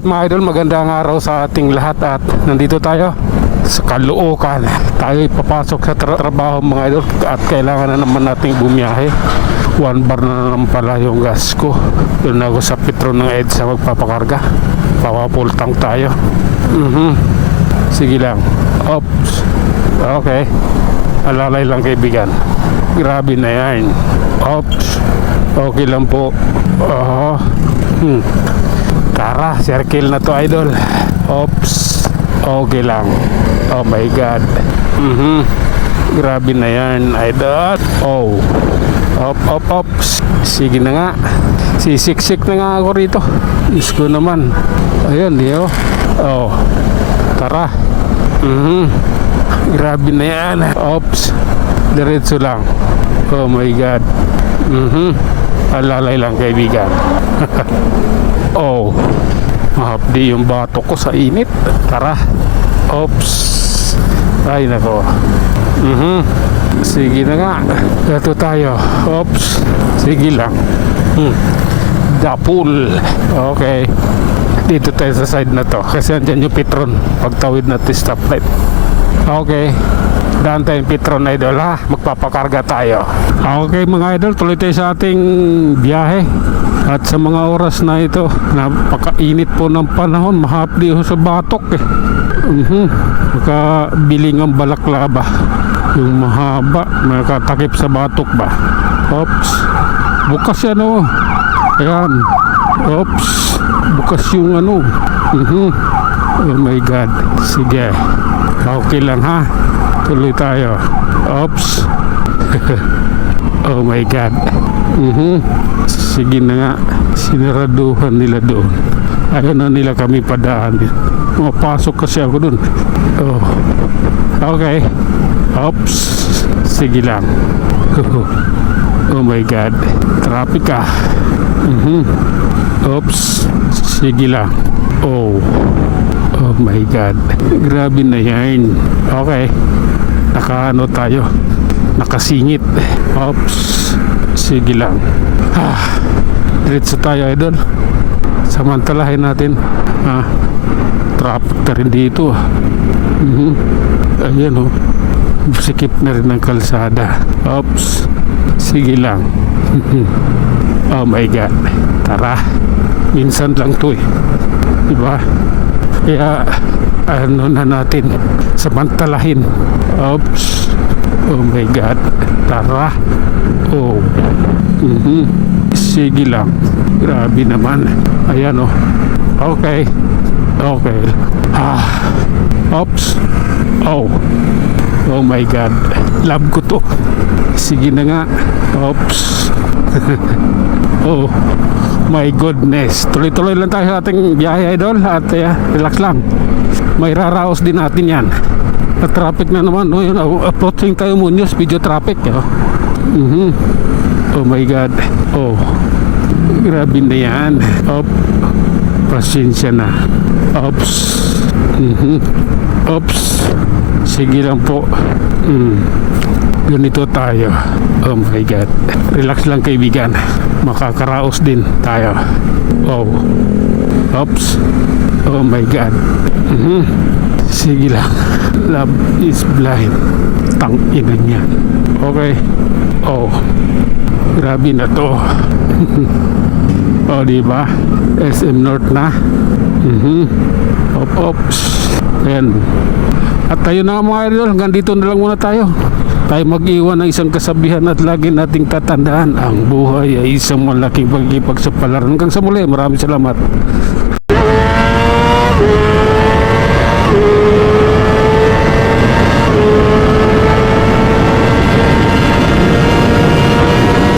Alright mga idol, magandang araw sa ating lahat at nandito tayo sa Caloocan. Tayo ipapasok sa trabaho mga idol at kailangan na naman nating bumiyahe. 1 bar na naman pala yung gas ko. Doon ako sa Petron ng EDSA magpapakarga. Pawa-full tank tayo. Sige lang. Oops. Okay. Alalay lang kaibigan. Grabe na yan. Oops. Okay lang po. Tara, circle na to idol. Oops. Okay lang. Oh my god. Grabe na yan idol. Oh. Ops. Sige na nga. Sisiksik na nga ako rito. Diyos ko naman. Ayun, diyo. Oh. Tara. Grabe na yan. Oops. Diretso lang. Oh my god. Alalay lang kaibigan. Oh. Mahapdi yung batok ko sa init. Tara. Oops. Ay nako. Sige na nga. Ito tayo. Oops. Sige lang. Dapul. Okay. Dito tayo sa side na to. Kasi andyan yung Petron. Pagtawid na to stoplight. Okay. Daan tayong Petron idol ha. Magpapakarga tayo. Okay mga idol. Tuloy tayo sa ating biyahe. At sa mga oras na ito, napakainit po ng panahon. Mahapdi ho sa batok eh. Makabiling ang balaklava. Yung mahaba, makatakip sa batok ba. Oops. Bukas yan o. Ayan. Oops. Bukas yung ano. Oh my god. Sige. Okay lang ha. Tuloy tayo. Oops. Oh my god. Sige na nga. Sinaraduhan nila doon. Ayaw na nila kami padaan. Mapasok kasi ako doon. Oh. Okay. Oops. Sige lang. Oh my god. Traffic ah. Oops. Sige lang. Oh. Oh my god. Grabe na yan. Okay. Nakaano tayo. Nakasingit. Oops. Sige lang. Diretso tayo idol. Samantalahin natin. Traffic na rin dito. Ayan o. Sikip na rin ng kalsada. Oops. Sige lang. Oh my god. Tara. Minsan lang to eh. Diba? Kaya ano na natin. Samantalahin. Oops. Oh my god. Tara. Oh. Sige lang. Grabe naman. Ayan o. Okay. Okay. Oops. Oh. Oh my god. Love ko to. Sige na nga. Oops. Oh my goodness. Tuloy-tuloy lang tayo sa ating biyahe idol. At relax lang. May raraos din natin yan. At traffic na naman. Oh, yun, approaching tayo Muñoz. Video traffic. Oh my god. Oh. Grabe na yan. Pasensya na. Oops. Oops. Sige lang po. Ganito tayo. Oh my god. Relax lang kaibigan. Makakaraos din tayo. Oh. Oops. Oh my god. Sige lang. Love is blind. Tangina niya. Okay. Oh. Grabe na to. Oh, diba? SM North na. Oops. Ayan. At tayo na mga idol. Hanggang dito na lang muna tayo. Tayo mag-iwan ng isang kasabihan at lagi nating tatandaan. Ang buhay ay isang malaking pagkipagsapalaran. Hanggang sa muli. Maraming salamat.